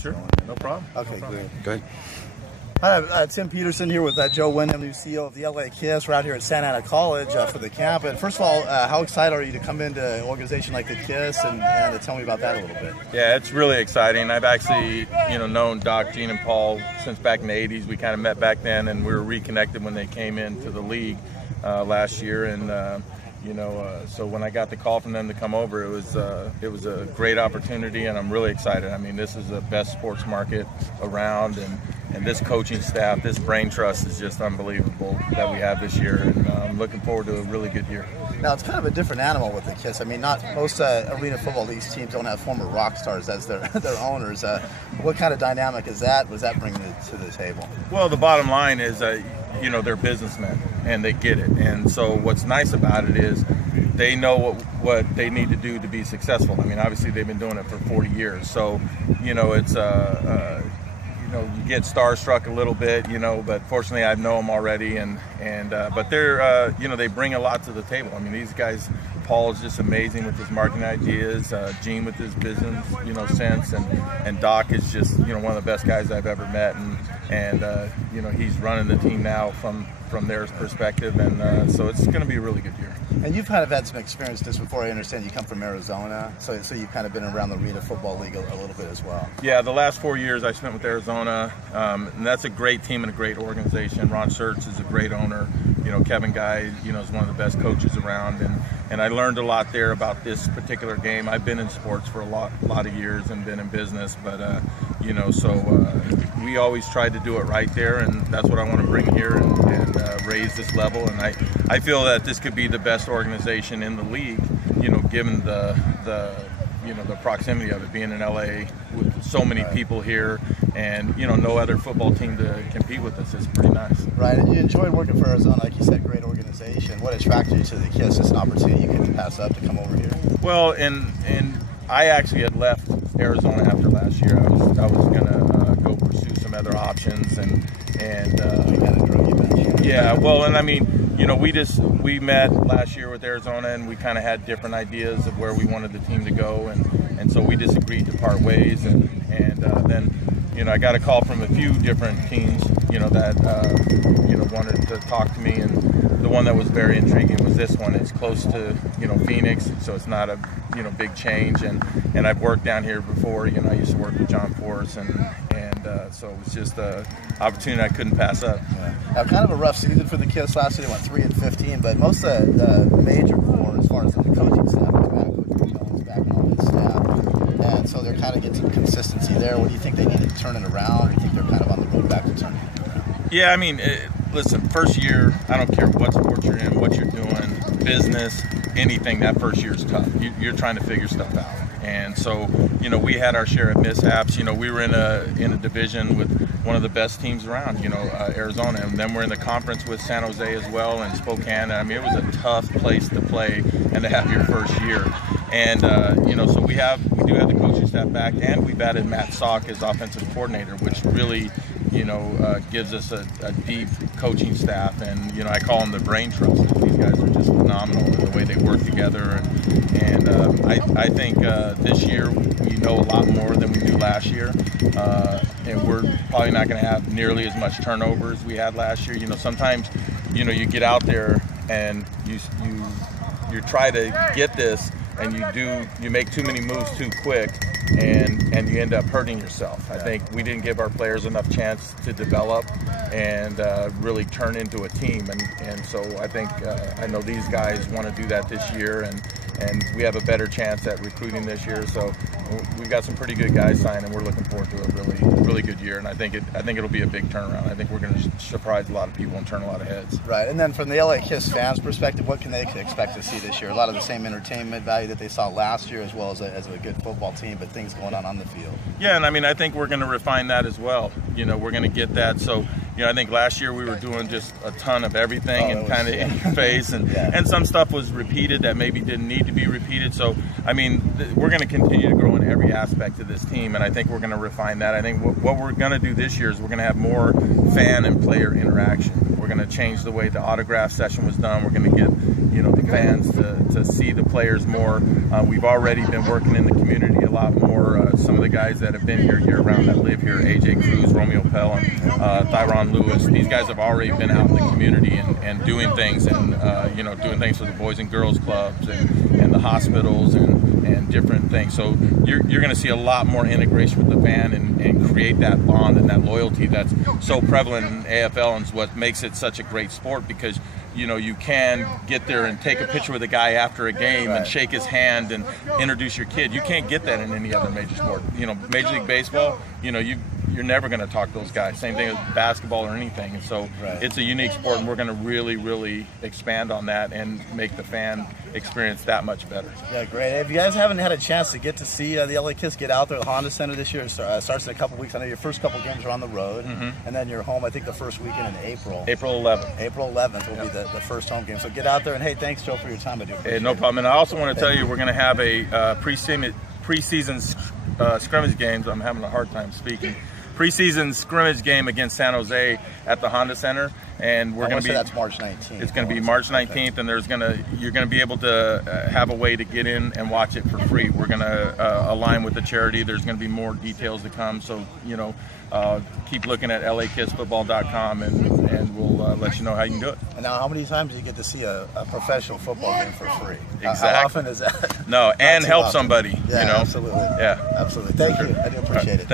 Sure, no problem. Okay, no problem. good. Go ahead. Hi, Tim Peterson here with Joe Wyndham, new CEO of the LA Kiss. We're out here at Santa Ana College for the camp. And first of all, how excited are you to come into an organization like the Kiss and to tell me about that a little bit? Yeah, it's really exciting. I've actually, known Doc, Gene, and Paul since back in the '80s. We kind of met back then, and we were reconnected when they came into the league last year. And so when I got the call from them to come over, it was a great opportunity, and I'm really excited. I mean, this is the best sports market around, and this coaching staff, this brain trust is just unbelievable that we have this year, and I'm looking forward to a really good year. Now, it's kind of a different animal with the Kiss. I mean, not most arena football league teams don't have former rock stars as their owners. What kind of dynamic is that? Was that bringing to the table? Well, the bottom line is, they're businessmen, and they get it. And so what's nice about it is they know what they need to do to be successful. I mean, obviously they've been doing it for 40 years. So, it's you get starstruck a little bit, but fortunately I know them already, but they're, they bring a lot to the table. I mean, these guys, Paul is just amazing with his marketing ideas, Gene with his business, sense, and Doc is just, one of the best guys I've ever met, and he's running the team now from their perspective, and so it's going to be a really good year. And you've kind of had some experience this before. I understand you come from Arizona, so you've kind of been around the Arena Football League a little bit as well. Yeah, the last 4 years I spent with Arizona, and that's a great team and a great organization. Ron Schertz is a great owner. Kevin Guy, is one of the best coaches around, and I learned a lot there about this particular game. I've been in sports for a lot of years and been in business, but we always tried to do it right there, and that's what I want to bring here and raise this level. And I feel that this could be the best organization in the league, given the proximity of it, being in LA with so many people here, and no other football team to compete with us is pretty nice. Right, and you enjoyed working for Arizona, like you said, great organization. What attracted you to the Kiss? It's an opportunity you couldn't pass up to come over here. Well, and I actually had left Arizona after last year. I was gonna go pursue some other options, and kind of drove you back. Yeah, well, and I mean, we met last year with Arizona, and we kind of had different ideas of where we wanted the team to go, and so we just agreed to part ways, and then I got a call from a few different teams that wanted to talk to me, and the one that was very intriguing was this one. It's close to Phoenix, so it's not a big change, and I've worked down here before. I used to work with John Force, and so it was just an opportunity I couldn't pass up. Yeah. Now, kind of a rough season for the Kiss last year. They went 3-15, but most of the major core, as far as the coaching staff, is back. Coach Jones back and all his staff, and so they're kind of getting some consistency there. What do you think they need to turn it around, or do you think they're kind of on the road back to turning it around? Yeah, I mean, listen, first year, I don't care what sport you're in, what you're doing, business, anything, that first year is tough. You're trying to figure stuff out. And so, we had our share of mishaps. We were in a division with one of the best teams around, Arizona. And then we're in the conference with San Jose as well, and Spokane. I mean, it was a tough place to play and to have your first year. And, so we do have the coaching staff back, and we've added Matt Sock as offensive coordinator, which really, gives us a deep coaching staff, and I call them the brain trust. These guys are just phenomenal in the way they work together, and I think this year we know a lot more than we knew last year, and we're probably not going to have nearly as much turnover as we had last year. Sometimes you get out there and you try to get this, and you make too many moves too quick, and you end up hurting yourself. I think we didn't give our players enough chance to develop and really turn into a team, and so I think I know these guys want to do that this year, and we have a better chance at recruiting this year. So we've got some pretty good guys signed, and we're looking forward to a really good year. And I think it'll be a big turnaround. I think we're going to surprise a lot of people and turn a lot of heads. Right. And then from the LA Kiss fans' perspective, what can they expect to see this year? A lot of the same entertainment value that they saw last year, as well as a good football team, but things going on the field. Yeah, and I mean, I think we're going to refine that as well. We're going to get that. So you know, I think last year we were doing just a ton of everything and kind of in your face, and yeah. and some stuff was repeated that maybe didn't need to be repeated. So I mean, we're going to continue to grow in every aspect of this team, and I think we're going to refine that. I think what we're going to do this year is we're going to have more fan and player interaction. We're going to change the way the autograph session was done. We're going to get, you know, the fans to see the players more. We've already been working in the community a lot more. Some of the guys that have been here year-round that live here, AJ Cruz, Romeo Pelham, Tyron Lewis, these guys have already been out in the community and doing things, and you know, doing things for the Boys and Girls Clubs and the hospitals and different things. So you're going to see a lot more integration with the fan and create that bond and that loyalty that's so prevalent in AFL, and is what makes it such a great sport, because you know, you can get there and take a picture with a guy after a game and shake his hand and introduce your kid. You can't get that in any other major sport. You know, Major League Baseball, you know, you're never going to talk to those guys. Same thing with basketball or anything. And so it's a unique sport, and we're going to really, really expand on that and make the fan experience that much better. Yeah, great. If you guys haven't had a chance to get to see the LA Kiss get out there at the Honda Center this year, it starts in a couple weeks. I know your first couple games are on the road, and then you're home, I think, the first weekend in April. April 11th. April 11th will be the first home game. So get out there, and hey, thanks, Joe, for your time. I do appreciate no problem. And I also want to tell you, we're going to have a preseason scrimmage games. I'm having a hard time speaking. Preseason scrimmage game against San Jose at the Honda Center, and we're going to be. That's March 19th. It's going to be March 19th, and you're going to be able to have a way to get in and watch it for free. We're going to align with the charity. There's going to be more details to come, so you know, keep looking at LAKissFootball.com, and we'll let you know how you can do it. And now, how many times do you get to see a professional football game for free? Exactly. How often is that? No, and help somebody. Yeah, you know? absolutely. Yeah, absolutely. Thank you. I do appreciate it.